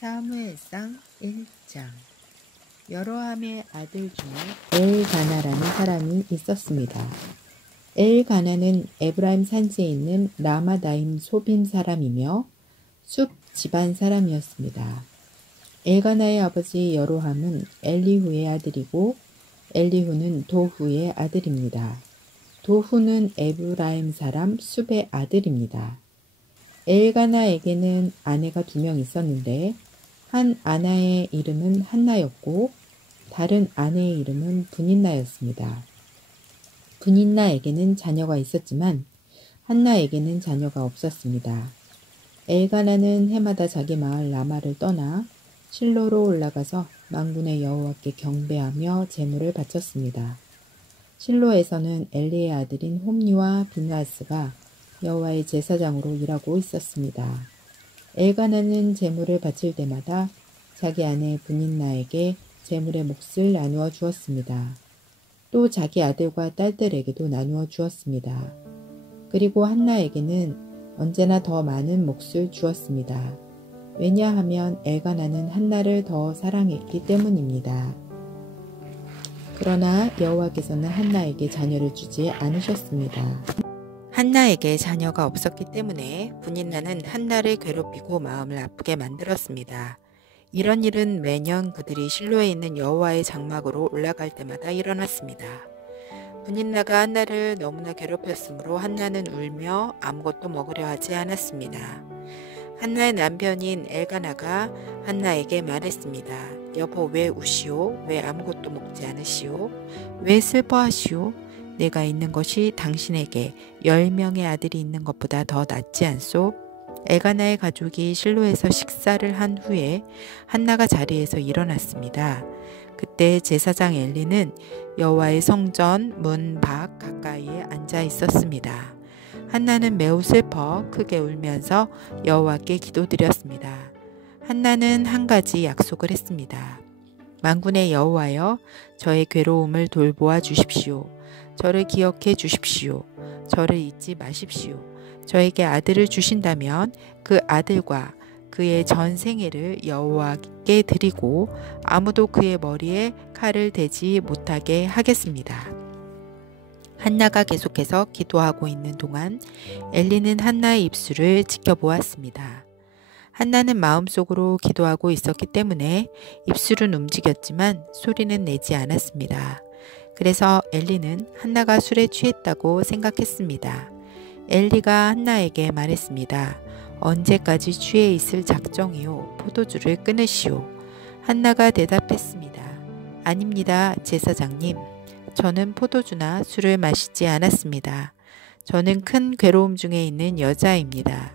사무엘상 1장. 여로함의 아들 중에 엘가나라는 사람이 있었습니다. 엘가나는 에브라임 산지에 있는 라마다임 소빔 사람이며 숲 집안 사람이었습니다. 엘가나의 아버지 여로함은 엘리후의 아들이고 엘리후는 도후의 아들입니다. 도후는 에브라임 사람 숲의 아들입니다. 엘가나에게는 아내가 2명 있었는데 한 아내의 이름은 한나였고 다른 아내의 이름은 분인나였습니다. 분인나에게는 자녀가 있었지만 한나에게는 자녀가 없었습니다. 엘가나는 해마다 자기 마을 라마를 떠나 실로로 올라가서 만군의 여호와께 경배하며 제물을 바쳤습니다. 실로에서는 엘리의 아들인 홈리와 비느하스가 여호와의 제사장으로 일하고 있었습니다. 엘가나는 제물을 바칠 때마다 자기 아내 분인나에게 제물의 몫을 나누어 주었습니다. 또 자기 아들과 딸들에게도 나누어 주었습니다. 그리고 한나에게는 언제나 더 많은 몫을 주었습니다. 왜냐하면 엘가나는 한나를 더 사랑했기 때문입니다. 그러나 여호와께서는 한나에게 자녀를 주지 않으셨습니다. 한나에게 자녀가 없었기 때문에 분인나는 한나를 괴롭히고 마음을 아프게 만들었습니다. 이런 일은 매년 그들이 실로에 있는 여호와의 장막으로 올라갈 때마다 일어났습니다. 분인나가 한나를 너무나 괴롭혔으므로 한나는 울며 아무것도 먹으려 하지 않았습니다. 한나의 남편인 엘가나가 한나에게 말했습니다. 여보, 왜 우시오? 왜 아무것도 먹지 않으시오? 왜 슬퍼하시오? 내가 있는 것이 당신에게 10명의 아들이 있는 것보다 더 낫지 않소? 엘가나의 가족이 실로에서 식사를 한 후에 한나가 자리에서 일어났습니다. 그때 제사장 엘리는 여호와의 성전 문 밖 가까이에 앉아 있었습니다. 한나는 매우 슬퍼 크게 울면서 여호와께 기도드렸습니다. 한나는 한 가지 약속을 했습니다. 만군의 여호와여, 저의 괴로움을 돌보아 주십시오. 저를 기억해 주십시오. 저를 잊지 마십시오. 저에게 아들을 주신다면 그 아들과 그의 전 생애를 여호와께 드리고 아무도 그의 머리에 칼을 대지 못하게 하겠습니다. 한나가 계속해서 기도하고 있는 동안 엘리는 한나의 입술을 지켜보았습니다. 한나는 마음속으로 기도하고 있었기 때문에 입술은 움직였지만 소리는 내지 않았습니다. 그래서 엘리는 한나가 술에 취했다고 생각했습니다. 엘리가 한나에게 말했습니다. 언제까지 취해 있을 작정이요? 포도주를 끊으시오. 한나가 대답했습니다. 아닙니다, 제사장님. 저는 포도주나 술을 마시지 않았습니다. 저는 큰 괴로움 중에 있는 여자입니다.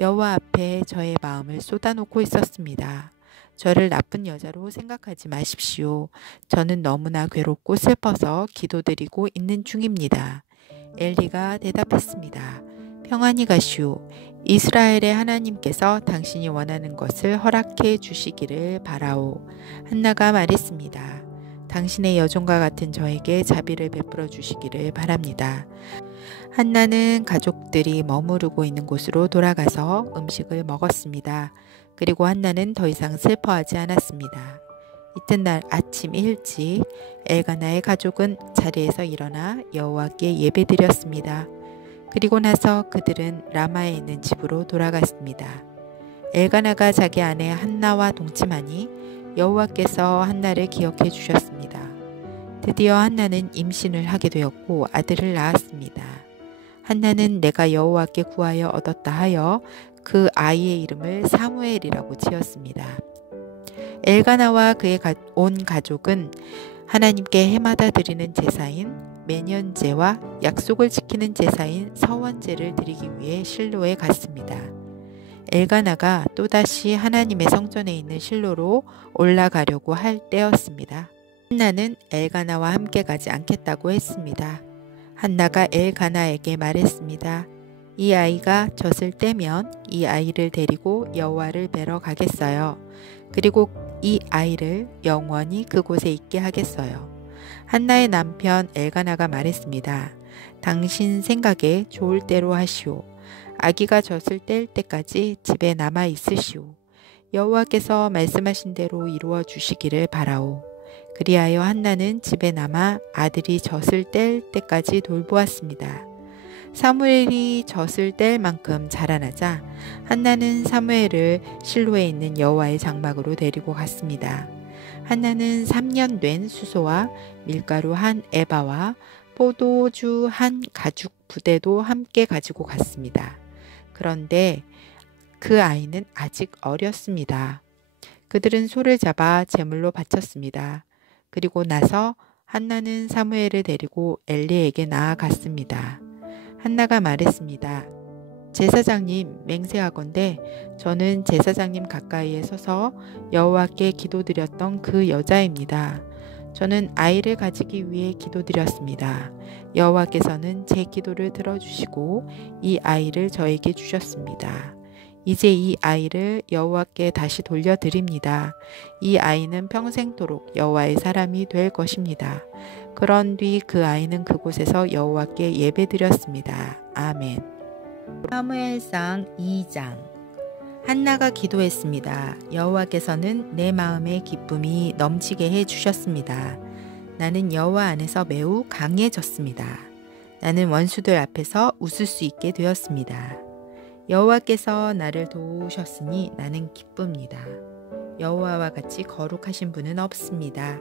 여호와 앞에 저의 마음을 쏟아놓고 있었습니다. 저를 나쁜 여자로 생각하지 마십시오. 저는 너무나 괴롭고 슬퍼서 기도드리고 있는 중입니다. 엘리가 대답했습니다. 평안히 가시오. 이스라엘의 하나님께서 당신이 원하는 것을 허락해 주시기를 바라오. 한나가 말했습니다. 당신의 여종과 같은 저에게 자비를 베풀어 주시기를 바랍니다. 한나는 가족들이 머무르고 있는 곳으로 돌아가서 음식을 먹었습니다. 그리고 한나는 더 이상 슬퍼하지 않았습니다. 이튿날 아침 일찍 엘가나의 가족은 자리에서 일어나 여호와께 예배드렸습니다. 그리고 나서 그들은 라마에 있는 집으로 돌아갔습니다. 엘가나가 자기 아내 한나와 동침하니 여호와께서 한나를 기억해 주셨습니다. 드디어 한나는 임신을 하게 되었고 아들을 낳았습니다. 한나는 내가 여호와께 구하여 얻었다 하여 그 아이의 이름을 사무엘이라고 지었습니다. 엘가나와 그의 온 가족은 하나님께 해마다 드리는 제사인 매년제와 약속을 지키는 제사인 서원제를 드리기 위해 실로에 갔습니다. 엘가나가 또다시 하나님의 성전에 있는 실로로 올라가려고 할 때였습니다. 한나는 엘가나와 함께 가지 않겠다고 했습니다. 한나가 엘가나에게 말했습니다. 이 아이가 젖을 떼면 이 아이를 데리고 여호와를 뵈러 가겠어요. 그리고 이 아이를 영원히 그곳에 있게 하겠어요. 한나의 남편 엘가나가 말했습니다. 당신 생각에 좋을 대로 하시오. 아기가 젖을 뗄 때까지 집에 남아 있으시오. 여호와께서 말씀하신 대로 이루어 주시기를 바라오. 그리하여 한나는 집에 남아 아들이 젖을 뗄 때까지 돌보았습니다. 사무엘이 젖을 뗄 만큼 자라나자 한나는 사무엘을 실로에 있는 여호와의 장막으로 데리고 갔습니다. 한나는 3년 된 수소와 밀가루 한 에바와 포도주 한 가죽 부대도 함께 가지고 갔습니다. 그런데 그 아이는 아직 어렸습니다. 그들은 소를 잡아 제물로 바쳤습니다. 그리고 나서 한나는 사무엘을 데리고 엘리에게 나아갔습니다. 한나가 말했습니다. 제사장님, 맹세하건대 저는 제사장님 가까이에 서서 여호와께 기도드렸던 그 여자입니다. 저는 아이를 가지기 위해 기도드렸습니다. 여호와께서는 제 기도를 들어주시고 이 아이를 저에게 주셨습니다. 이제 이 아이를 여호와께 다시 돌려드립니다. 이 아이는 평생토록 여호와의 사람이 될 것입니다. 그런 뒤 그 아이는 그곳에서 여호와께 예배드렸습니다. 아멘. 사무엘상 2장. 한나가 기도했습니다. 여호와께서는 내 마음에 기쁨이 넘치게 해 주셨습니다. 나는 여호와 안에서 매우 강해졌습니다. 나는 원수들 앞에서 웃을 수 있게 되었습니다. 여호와께서 나를 도우셨으니 나는 기쁩니다. 여호와와 같이 거룩하신 분은 없습니다.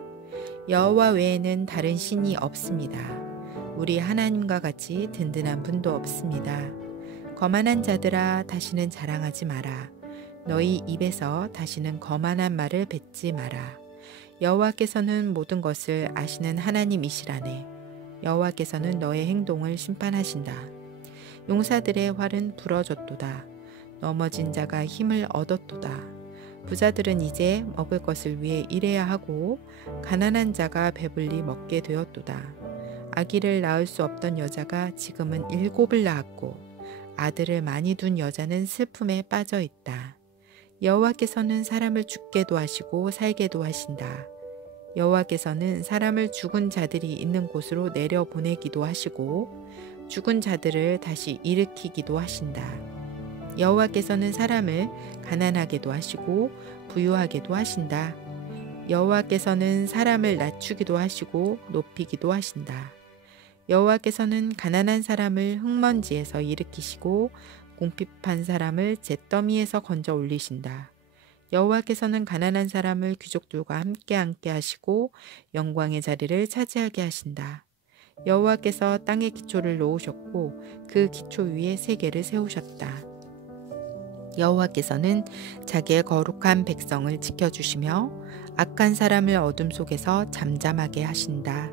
여호와 외에는 다른 신이 없습니다. 우리 하나님과 같이 든든한 분도 없습니다. 거만한 자들아, 다시는 자랑하지 마라. 너희 입에서 다시는 거만한 말을 뱉지 마라. 여호와께서는 모든 것을 아시는 하나님이시라네. 여호와께서는 너의 행동을 심판하신다. 용사들의 활은 부러졌도다. 넘어진 자가 힘을 얻었도다. 부자들은 이제 먹을 것을 위해 일해야 하고 가난한 자가 배불리 먹게 되었도다. 아기를 낳을 수 없던 여자가 지금은 7을 낳았고 아들을 많이 둔 여자는 슬픔에 빠져 있다. 여호와께서는 사람을 죽게도 하시고 살게도 하신다. 여호와께서는 사람을 죽은 자들이 있는 곳으로 내려보내기도 하시고 죽은 자들을 다시 일으키기도 하신다. 여호와께서는 사람을 가난하게도 하시고 부유하게도 하신다. 여호와께서는 사람을 낮추기도 하시고 높이기도 하신다. 여호와께서는 가난한 사람을 흙먼지에서 일으키시고 궁핍한 사람을 잿더미에서 건져 올리신다. 여호와께서는 가난한 사람을 귀족들과 함께 앉게 하시고 영광의 자리를 차지하게 하신다. 여호와께서 땅의 기초를 놓으셨고 그 기초 위에 세계를 세우셨다. 여호와께서는 자기의 거룩한 백성을 지켜주시며 악한 사람을 어둠 속에서 잠잠하게 하신다.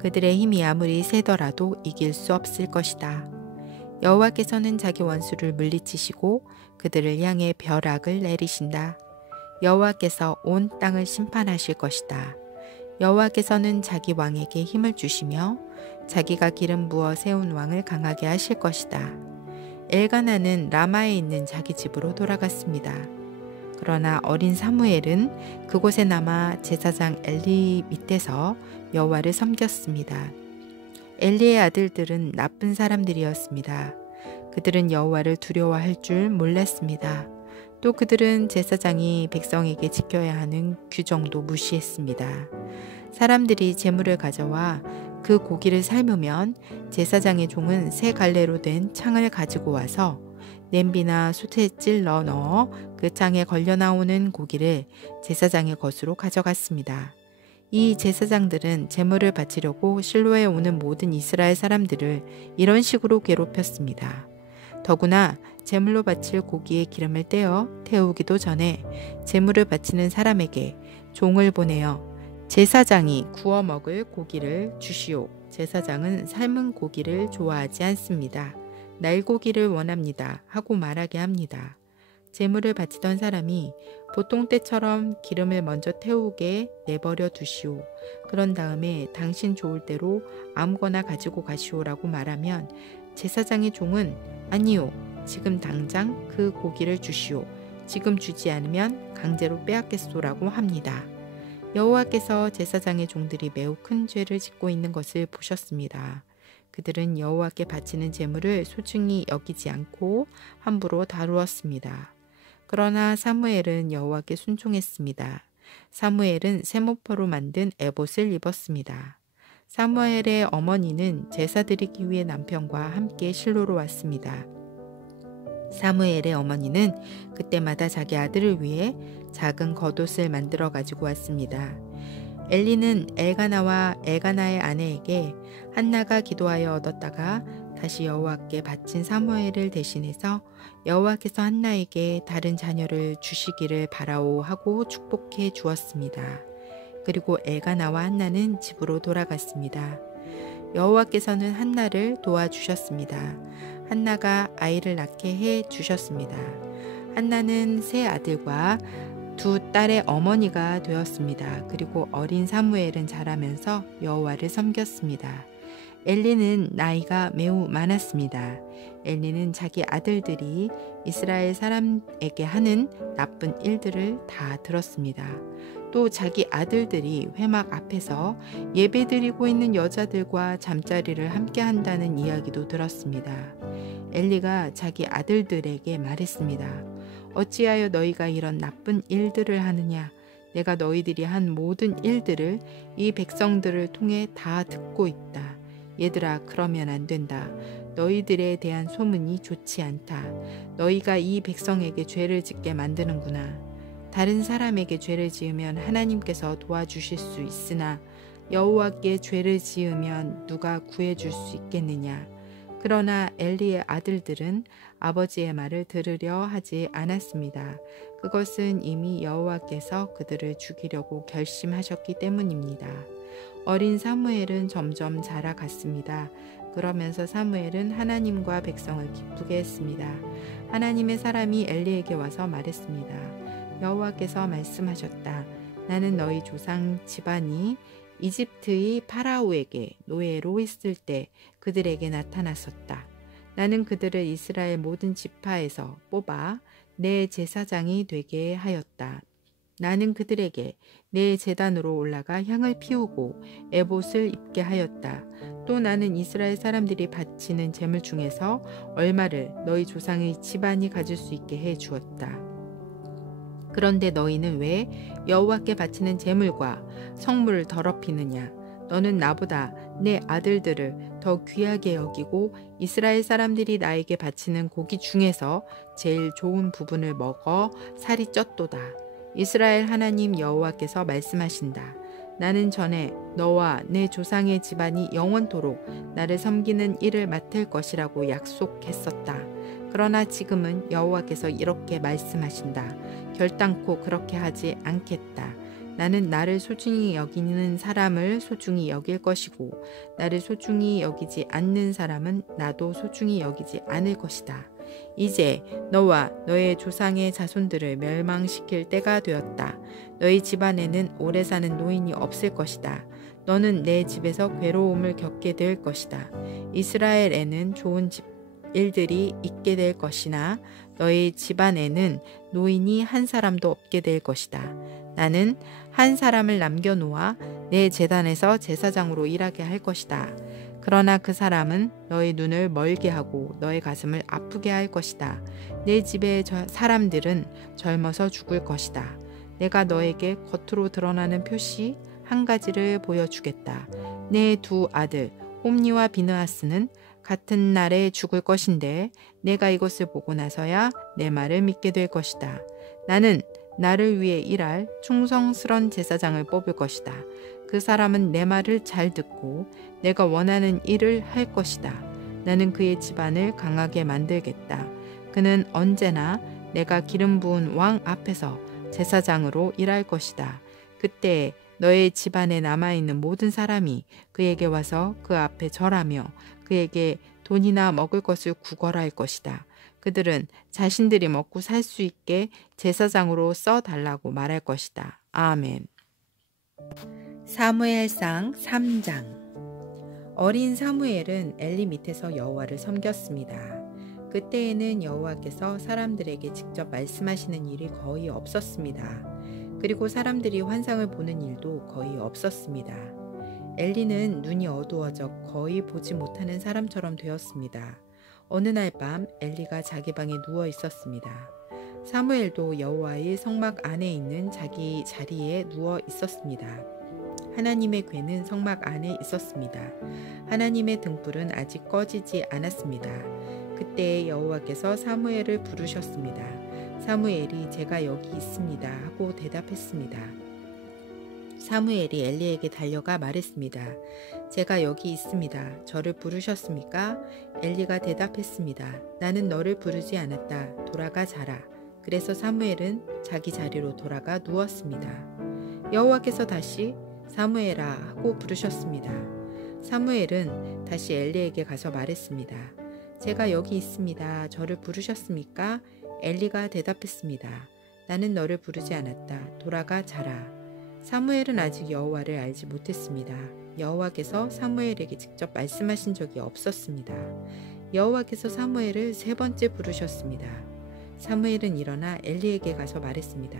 그들의 힘이 아무리 세더라도 이길 수 없을 것이다. 여호와께서는 자기 원수를 물리치시고 그들을 향해 벼락을 내리신다. 여호와께서 온 땅을 심판하실 것이다. 여호와께서는 자기 왕에게 힘을 주시며 자기가 기름 부어 세운 왕을 강하게 하실 것이다. 엘가나는 라마에 있는 자기 집으로 돌아갔습니다. 그러나 어린 사무엘은 그곳에 남아 제사장 엘리 밑에서 여호와를 섬겼습니다. 엘리의 아들들은 나쁜 사람들이었습니다. 그들은 여호와를 두려워할 줄 몰랐습니다. 또 그들은 제사장이 백성에게 지켜야 하는 규정도 무시했습니다. 사람들이 제물을 가져와 그 고기를 삶으면 제사장의 종은 새 갈래로 된 창을 가지고 와서 냄비나 솥에 찔러 넣어 그 창에 걸려 나오는 고기를 제사장의 것으로 가져갔습니다. 이 제사장들은 제물을 바치려고 실로에 오는 모든 이스라엘 사람들을 이런 식으로 괴롭혔습니다. 더구나 제물로 바칠 고기에 기름을 떼어 태우기도 전에 제물을 바치는 사람에게 종을 보내어 제사장이 구워 먹을 고기를 주시오. 제사장은 삶은 고기를 좋아하지 않습니다. 날고기를 원합니다. 하고 말하게 합니다. 제물을 바치던 사람이 보통 때처럼 기름을 먼저 태우게 내버려 두시오. 그런 다음에 당신 좋을 대로 아무거나 가지고 가시오라고 말하면 제사장의 종은 아니요. 지금 당장 그 고기를 주시오. 지금 주지 않으면 강제로 빼앗겠소라고 합니다. 여호와께서 제사장의 종들이 매우 큰 죄를 짓고 있는 것을 보셨습니다. 그들은 여호와께 바치는 제물을 소중히 여기지 않고 함부로 다루었습니다. 그러나 사무엘은 여호와께 순종했습니다. 사무엘은 세모포로 만든 에봇을 입었습니다. 사무엘의 어머니는 제사 드리기 위해 남편과 함께 실로로 왔습니다. 사무엘의 어머니는 그때마다 자기 아들을 위해 작은 겉옷을 만들어 가지고 왔습니다. 엘리는 엘가나와 엘가나의 아내에게 한나가 기도하여 얻었다가 다시 여호와께 바친 사무엘을 대신해서 여호와께서 한나에게 다른 자녀를 주시기를 바라오 하고 축복해 주었습니다. 그리고 엘가나와 한나는 집으로 돌아갔습니다. 여호와께서는 한나를 도와주셨습니다. 한나가 아이를 낳게 해 주셨습니다. 한나는 세 아들과 두 딸의 어머니가 되었습니다. 그리고 어린 사무엘은 자라면서 여호와를 섬겼습니다. 엘리는 나이가 매우 많았습니다. 엘리는 자기 아들들이 이스라엘 사람에게 하는 나쁜 일들을 다 들었습니다. 또 자기 아들들이 회막 앞에서 예배드리고 있는 여자들과 잠자리를 함께 한다는 이야기도 들었습니다. 엘리가 자기 아들들에게 말했습니다. 어찌하여 너희가 이런 나쁜 일들을 하느냐? 내가 너희들이 한 모든 일들을 이 백성들을 통해 다 듣고 있다. 얘들아, 그러면 안 된다. 너희들에 대한 소문이 좋지 않다. 너희가 이 백성에게 죄를 짓게 만드는구나. 다른 사람에게 죄를 지으면 하나님께서 도와주실 수 있으나 여호와께 죄를 지으면 누가 구해줄 수 있겠느냐. 그러나 엘리의 아들들은 아버지의 말을 들으려 하지 않았습니다. 그것은 이미 여호와께서 그들을 죽이려고 결심하셨기 때문입니다. 어린 사무엘은 점점 자라갔습니다. 그러면서 사무엘은 하나님과 백성을 기쁘게 했습니다. 하나님의 사람이 엘리에게 와서 말했습니다. 여호와께서 말씀하셨다. 나는 너희 조상 집안이 이집트의 파라오에게 노예로 있을 때 그들에게 나타났었다. 나는 그들을 이스라엘 모든 지파에서 뽑아 내 제사장이 되게 하였다. 나는 그들에게 내 제단으로 올라가 향을 피우고 에봇을 입게 하였다. 또 나는 이스라엘 사람들이 바치는 제물 중에서 얼마를 너희 조상의 집안이 가질 수 있게 해 주었다. 그런데 너희는 왜 여호와께 바치는 제물과 성물을 더럽히느냐? 너는 나보다 내 아들들을 더 귀하게 여기고 이스라엘 사람들이 나에게 바치는 고기 중에서 제일 좋은 부분을 먹어 살이 쪘도다. 이스라엘 하나님 여호와께서 말씀하신다. 나는 전에 너와 내 조상의 집안이 영원토록 나를 섬기는 일을 맡을 것이라고 약속했었다. 그러나 지금은 여호와께서 이렇게 말씀하신다. 결단코 그렇게 하지 않겠다. 나는 나를 소중히 여기는 사람을 소중히 여길 것이고 나를 소중히 여기지 않는 사람은 나도 소중히 여기지 않을 것이다. 이제 너와 너의 조상의 자손들을 멸망시킬 때가 되었다. 너희 집안에는 오래 사는 노인이 없을 것이다. 너는 내 집에서 괴로움을 겪게 될 것이다. 이스라엘에는 좋은 일들이 있게 될 것이나 너희 집안에는 노인이 한 사람도 없게 될 것이다. 나는 한 사람을 남겨놓아 내 제단에서 제사장으로 일하게 할 것이다. 그러나 그 사람은 너의 눈을 멀게 하고 너의 가슴을 아프게 할 것이다. 내 집의 사람들은 젊어서 죽을 것이다. 내가 너에게 겉으로 드러나는 표시 한 가지를 보여주겠다. 내 두 아들 홈니와 비느하스는 같은 날에 죽을 것인데 내가 이것을 보고 나서야 내 말을 믿게 될 것이다. 나는 나를 위해 일할 충성스런 제사장을 뽑을 것이다. 그 사람은 내 말을 잘 듣고 내가 원하는 일을 할 것이다. 나는 그의 집안을 강하게 만들겠다. 그는 언제나 내가 기름 부은 왕 앞에서 제사장으로 일할 것이다. 그때 너의 집안에 남아있는 모든 사람이 그에게 와서 그 앞에 절하며 그에게 돈이나 먹을 것을 구걸할 것이다. 그들은 자신들이 먹고 살 수 있게 제사장으로 써달라고 말할 것이다. 아멘. 사무엘상 3장. 어린 사무엘은 엘리 밑에서 여호와를 섬겼습니다. 그때에는 여호와께서 사람들에게 직접 말씀하시는 일이 거의 없었습니다. 그리고 사람들이 환상을 보는 일도 거의 없었습니다. 엘리는 눈이 어두워져 거의 보지 못하는 사람처럼 되었습니다. 어느 날 밤 엘리가 자기 방에 누워 있었습니다. 사무엘도 여호와의 성막 안에 있는 자기 자리에 누워 있었습니다. 하나님의 궤는 성막 안에 있었습니다. 하나님의 등불은 아직 꺼지지 않았습니다. 그때 여호와께서 사무엘을 부르셨습니다. 사무엘이 제가 여기 있습니다 하고 대답했습니다. 사무엘이 엘리에게 달려가 말했습니다. 제가 여기 있습니다. 저를 부르셨습니까? 엘리가 대답했습니다. 나는 너를 부르지 않았다. 돌아가 자라. 그래서 사무엘은 자기 자리로 돌아가 누웠습니다. 여호와께서 다시 사무엘아 하고 부르셨습니다. 사무엘은 다시 엘리에게 가서 말했습니다. 제가 여기 있습니다. 저를 부르셨습니까? 엘리가 대답했습니다. 나는 너를 부르지 않았다. 돌아가 자라. 사무엘은 아직 여호와를 알지 못했습니다. 여호와께서 사무엘에게 직접 말씀하신 적이 없었습니다. 여호와께서 사무엘을 3번째 부르셨습니다. 사무엘은 일어나 엘리에게 가서 말했습니다.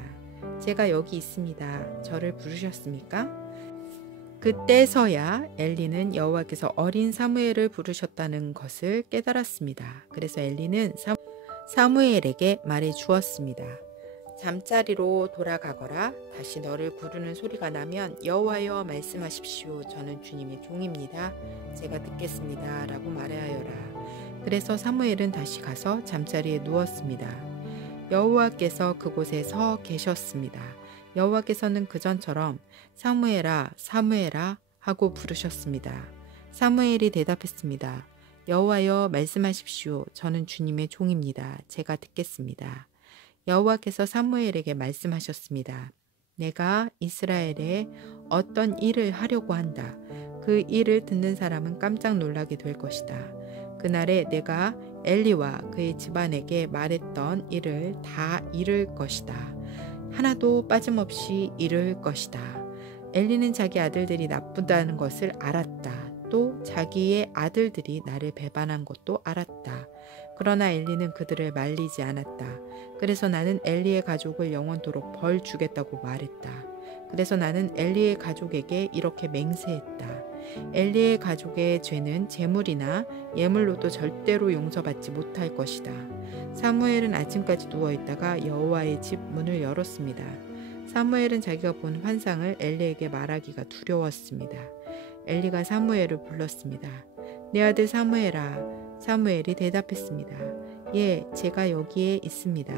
제가 여기 있습니다. 저를 부르셨습니까? 그때서야 엘리는 여호와께서 어린 사무엘을 부르셨다는 것을 깨달았습니다. 그래서 엘리는 사무엘에게 말해 주었습니다. 잠자리로 돌아가거라. 다시 너를 부르는 소리가 나면 여호와여 말씀하십시오. 저는 주님의 종입니다. 제가 듣겠습니다. 라고 말하여라. 그래서 사무엘은 다시 가서 잠자리에 누웠습니다. 여호와께서 그곳에 서 계셨습니다. 여호와께서는 그전처럼 사무엘아 사무엘아 하고 부르셨습니다. 사무엘이 대답했습니다. 여호와여 말씀하십시오. 저는 주님의 종입니다. 제가 듣겠습니다. 여호와께서 사무엘에게 말씀하셨습니다. 내가 이스라엘에 어떤 일을 하려고 한다. 그 일을 듣는 사람은 깜짝 놀라게 될 것이다. 그날에 내가 엘리와 그의 집안에게 말했던 일을 다 이룰 것이다. 하나도 빠짐없이 이룰 것이다. 엘리는 자기 아들들이 나쁘다는 것을 알았다. 또 자기의 아들들이 나를 배반한 것도 알았다. 그러나 엘리는 그들을 말리지 않았다. 그래서 나는 엘리의 가족을 영원토록 벌 주겠다고 말했다. 그래서 나는 엘리의 가족에게 이렇게 맹세했다. 엘리의 가족의 죄는 제물이나 예물로도 절대로 용서받지 못할 것이다. 사무엘은 아침까지 누워있다가 여호와의 집 문을 열었습니다. 사무엘은 자기가 본 환상을 엘리에게 말하기가 두려웠습니다. 엘리가 사무엘을 불렀습니다. 내 아들 사무엘아. 사무엘이 대답했습니다. 예, 제가 여기에 있습니다.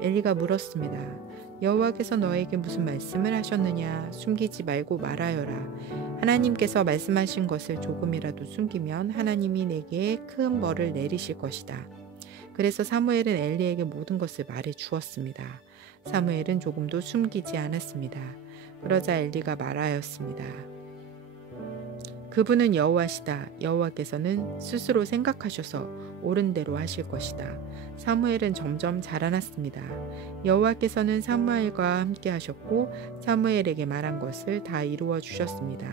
엘리가 물었습니다. 여호와께서 너에게 무슨 말씀을 하셨느냐? 숨기지 말고 말하여라. 하나님께서 말씀하신 것을 조금이라도 숨기면 하나님이 내게 큰 벌을 내리실 것이다. 그래서 사무엘은 엘리에게 모든 것을 말해 주었습니다. 사무엘은 조금도 숨기지 않았습니다. 그러자 엘리가 말하였습니다. 그분은 여호와시다. 여호와께서는 스스로 생각하셔서 옳은 대로 하실 것이다. 사무엘은 점점 자라났습니다. 여호와께서는 사무엘과 함께 하셨고 사무엘에게 말한 것을 다 이루어 주셨습니다.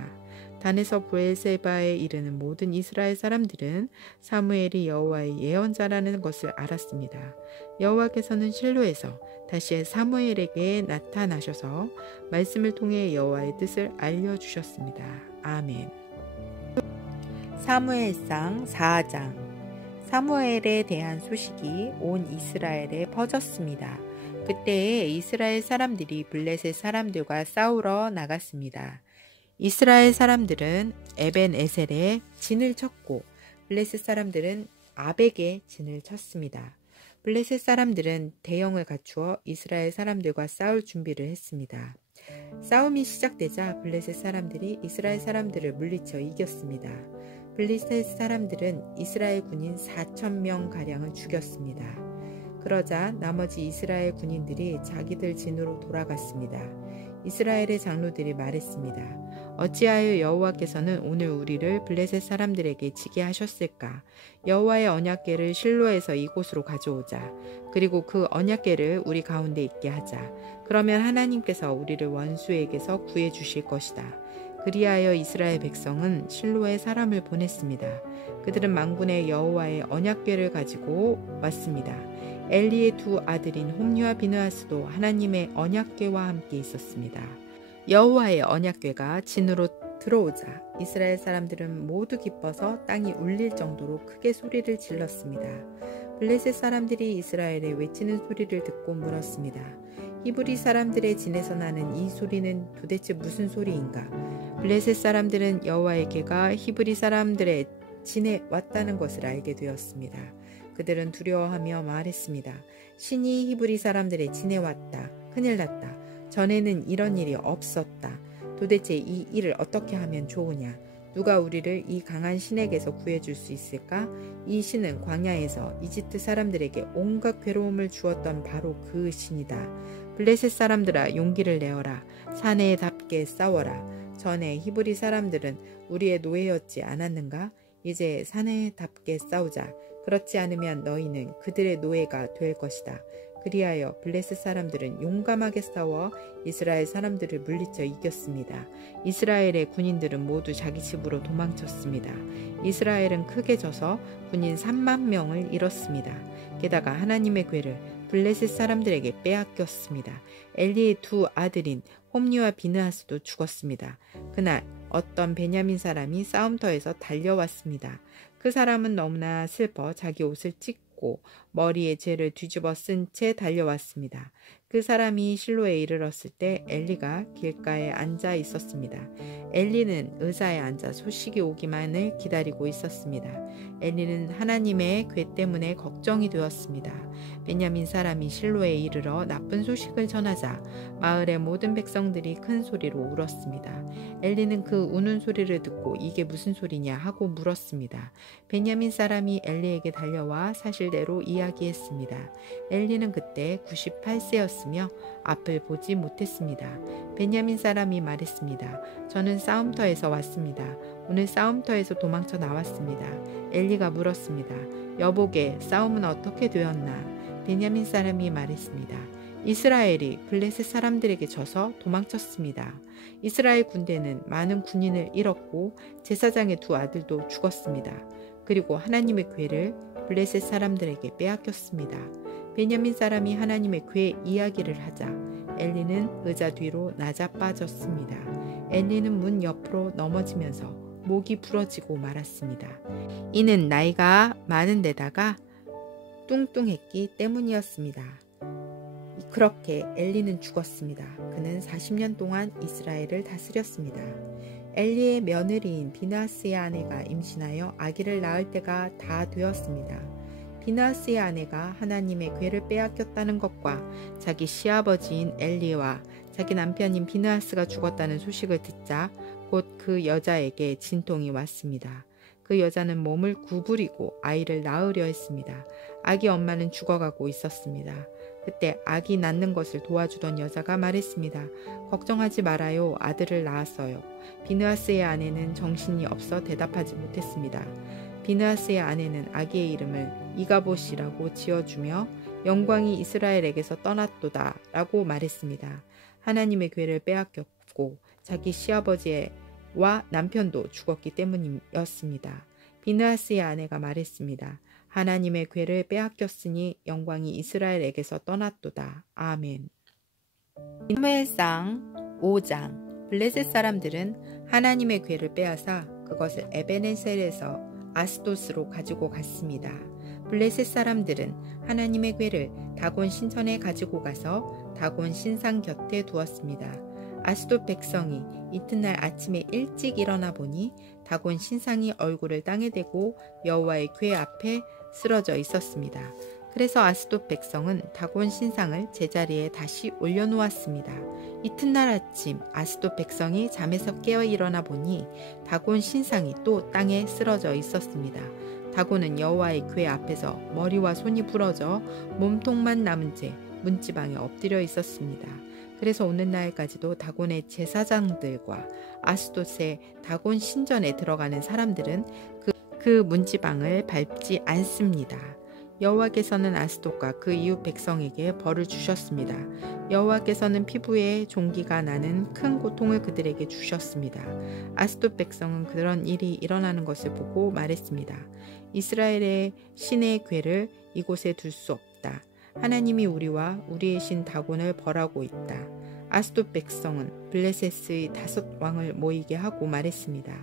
단에서 브엘세바에 이르는 모든 이스라엘 사람들은 사무엘이 여호와의 예언자라는 것을 알았습니다. 여호와께서는 실로에서 다시 사무엘에게 나타나셔서 말씀을 통해 여호와의 뜻을 알려주셨습니다. 아멘. 사무엘상 4장. 사무엘에 대한 소식이 온 이스라엘에 퍼졌습니다. 그때에 이스라엘 사람들이 블레셋 사람들과 싸우러 나갔습니다. 이스라엘 사람들은 에벤에셀에 진을 쳤고 블레셋 사람들은 아벡에 진을 쳤습니다. 블레셋 사람들은 대형을 갖추어 이스라엘 사람들과 싸울 준비를 했습니다. 싸움이 시작되자 블레셋 사람들이 이스라엘 사람들을 물리쳐 이겼습니다. 블레셋 사람들은 이스라엘 군인 4,000명가량을 죽였습니다. 그러자 나머지 이스라엘 군인들이 자기들 진으로 돌아갔습니다. 이스라엘의 장로들이 말했습니다. 어찌하여 여호와께서는 오늘 우리를 블레셋 사람들에게 지게 하셨을까? 여호와의 언약궤를 실로에서 이곳으로 가져오자. 그리고 그 언약궤를 우리 가운데 있게 하자. 그러면 하나님께서 우리를 원수에게서 구해 주실 것이다. 그리하여 이스라엘 백성은 실로에 사람을 보냈습니다. 그들은 만군의 여호와의 언약궤를 가지고 왔습니다. 엘리의 두 아들인 홈리와 비느하스도 하나님의 언약궤와 함께 있었습니다. 여호와의 언약궤가 진으로 들어오자 이스라엘 사람들은 모두 기뻐서 땅이 울릴 정도로 크게 소리를 질렀습니다. 블레셋 사람들이 이스라엘의 외치는 소리를 듣고 물었습니다. 히브리 사람들의 진에서 나는 이 소리는 도대체 무슨 소리인가? 블레셋 사람들은 여호와의 궤가 히브리 사람들의 진에 왔다는 것을 알게 되었습니다. 그들은 두려워하며 말했습니다. 신이 히브리 사람들의 진에 왔다. 큰일 났다. 전에는 이런 일이 없었다. 도대체 이 일을 어떻게 하면 좋으냐? 누가 우리를 이 강한 신에게서 구해줄 수 있을까? 이 신은 광야에서 이집트 사람들에게 온갖 괴로움을 주었던 바로 그 신이다. 블레셋 사람들아, 용기를 내어라. 사내답게 싸워라. 전에 히브리 사람들은 우리의 노예였지 않았는가? 이제 사내답게 싸우자. 그렇지 않으면 너희는 그들의 노예가 될 것이다. 그리하여 블레셋 사람들은 용감하게 싸워 이스라엘 사람들을 물리쳐 이겼습니다. 이스라엘의 군인들은 모두 자기 집으로 도망쳤습니다. 이스라엘은 크게 져서 군인 3만 명을 잃었습니다. 게다가 하나님의 궤를 블레셋 사람들에게 빼앗겼습니다. 엘리의 두 아들인 홈리와 비느하스도 죽었습니다. 그날 어떤 베냐민 사람이 싸움터에서 달려왔습니다. 그 사람은 너무나 슬퍼 자기 옷을 찢고 머리에 재를 뒤집어 쓴 채 달려왔습니다. 그 사람이 실로에 이르렀을 때 엘리가 길가에 앉아 있었습니다. 엘리는 의자에 앉아 소식이 오기만을 기다리고 있었습니다. 엘리는 하나님의 궤 때문에 걱정이 되었습니다. 베냐민 사람이 실로에 이르러 나쁜 소식을 전하자 마을의 모든 백성들이 큰 소리로 울었습니다. 엘리는 그 우는 소리를 듣고 이게 무슨 소리냐 하고 물었습니다. 베냐민 사람이 엘리에게 달려와 사실대로 이야기했습니다. 엘리는 그때 98세였습니다. 앞을 보지 못했습니다. 베냐민 사람이 말했습니다. 저는 싸움터에서 왔습니다. 오늘 싸움터에서 도망쳐 나왔습니다. 엘리가 물었습니다. 여보게, 싸움은 어떻게 되었나? 베냐민 사람이 말했습니다. 이스라엘이 블레셋 사람들에게 져서 도망쳤습니다. 이스라엘 군대는 많은 군인을 잃었고 제사장의 두 아들도 죽었습니다. 그리고 하나님의 궤를 블레셋 사람들에게 빼앗겼습니다. 베냐민 사람이 하나님의 궤 이야기를 하자 엘리는 의자 뒤로 나자빠졌습니다. 엘리는 문 옆으로 넘어지면서 목이 부러지고 말았습니다. 이는 나이가 많은 데다가 뚱뚱했기 때문이었습니다. 그렇게 엘리는 죽었습니다. 그는 40년 동안 이스라엘을 다스렸습니다. 엘리의 며느리인 비느하스의 아내가 임신하여 아기를 낳을 때가 다 되었습니다. 비느하스의 아내가 하나님의 궤를 빼앗겼다는 것과 자기 시아버지인 엘리와 자기 남편인 비느하스가 죽었다는 소식을 듣자 곧 그 여자에게 진통이 왔습니다. 그 여자는 몸을 구부리고 아이를 낳으려 했습니다. 아기 엄마는 죽어가고 있었습니다. 그때 아기 낳는 것을 도와주던 여자가 말했습니다. 걱정하지 말아요. 아들을 낳았어요. 비느하스의 아내는 정신이 없어 대답하지 못했습니다. 비느하스의 아내는 아기의 이름을 이가봇이라고 지어주며 영광이 이스라엘에게서 떠났도다 라고 말했습니다. 하나님의 궤를 빼앗겼고 자기 시아버지와 남편도 죽었기 때문이었습니다. 비느하스의 아내가 말했습니다. 하나님의 궤를 빼앗겼으니 영광이 이스라엘에게서 떠났도다. 아멘. 사무엘상 5장. 블레셋 사람들은 하나님의 궤를 빼앗아 그것을 에베네셀에서 아스돗으로 가지고 갔습니다. 블레셋 사람들은 하나님의 궤를 다곤 신전에 가지고 가서 다곤 신상 곁에 두었습니다. 아스돗 백성이 이튿날 아침에 일찍 일어나 보니 다곤 신상이 얼굴을 땅에 대고 여호와의 궤 앞에 쓰러져 있었습니다. 그래서 아스돗 백성은 다곤 신상을 제자리에 다시 올려놓았습니다. 이튿날 아침 아스돗 백성이 잠에서 깨어 일어나 보니 다곤 신상이 또 땅에 쓰러져 있었습니다. 다곤은 여호와의 궤 앞에서 머리와 손이 부러져 몸통만 남은 채 문지방에 엎드려 있었습니다. 그래서 오늘날까지도 다곤의 제사장들과 아스돗의 다곤 신전에 들어가는 사람들은 그 문지방을 밟지 않습니다. 여호와께서는 아스돗과 그 이웃 백성에게 벌을 주셨습니다. 여호와께서는 피부에 종기가 나는 큰 고통을 그들에게 주셨습니다. 아스돗 백성은 그런 일이 일어나는 것을 보고 말했습니다. 이스라엘의 신의 궤를 이곳에 둘 수 없다. 하나님이 우리와 우리의 신 다곤을 벌하고 있다. 아스돗 백성은 블레셋의 5 왕을 모이게 하고 말했습니다.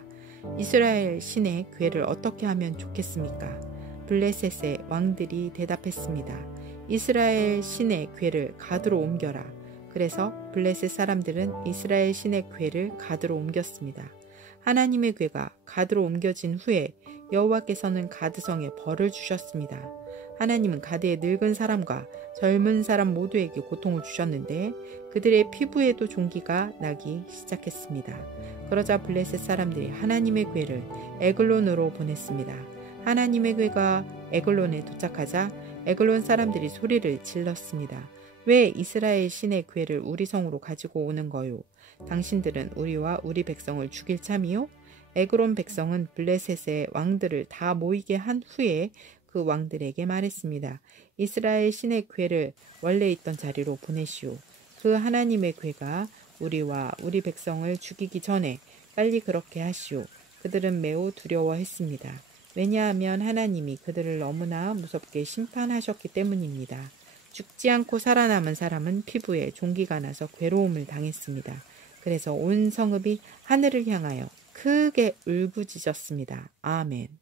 이스라엘 신의 궤를 어떻게 하면 좋겠습니까? 블레셋의 왕들이 대답했습니다. 이스라엘 신의 궤를 가드로 옮겨라. 그래서 블레셋 사람들은 이스라엘 신의 궤를 가드로 옮겼습니다. 하나님의 궤가 가드로 옮겨진 후에 여호와께서는 가드성에 벌을 주셨습니다. 하나님은 가드의 늙은 사람과 젊은 사람 모두에게 고통을 주셨는데 그들의 피부에도 종기가 나기 시작했습니다. 그러자 블레셋 사람들이 하나님의 궤를 에글론으로 보냈습니다. 하나님의 궤가 에글론에 도착하자 에글론 사람들이 소리를 질렀습니다. 왜 이스라엘 신의 궤를 우리 성으로 가지고 오는 거요? 당신들은 우리와 우리 백성을 죽일 참이요? 에글론 백성은 블레셋의 왕들을 다 모이게 한 후에 그 왕들에게 말했습니다. 이스라엘 신의 궤를 원래 있던 자리로 보내시오. 그 하나님의 궤가 우리와 우리 백성을 죽이기 전에 빨리 그렇게 하시오. 그들은 매우 두려워했습니다. 왜냐하면 하나님이 그들을 너무나 무섭게 심판하셨기 때문입니다. 죽지 않고 살아남은 사람은 피부에 종기가 나서 괴로움을 당했습니다. 그래서 온 성읍이 하늘을 향하여 크게 울부짖었습니다. 아멘.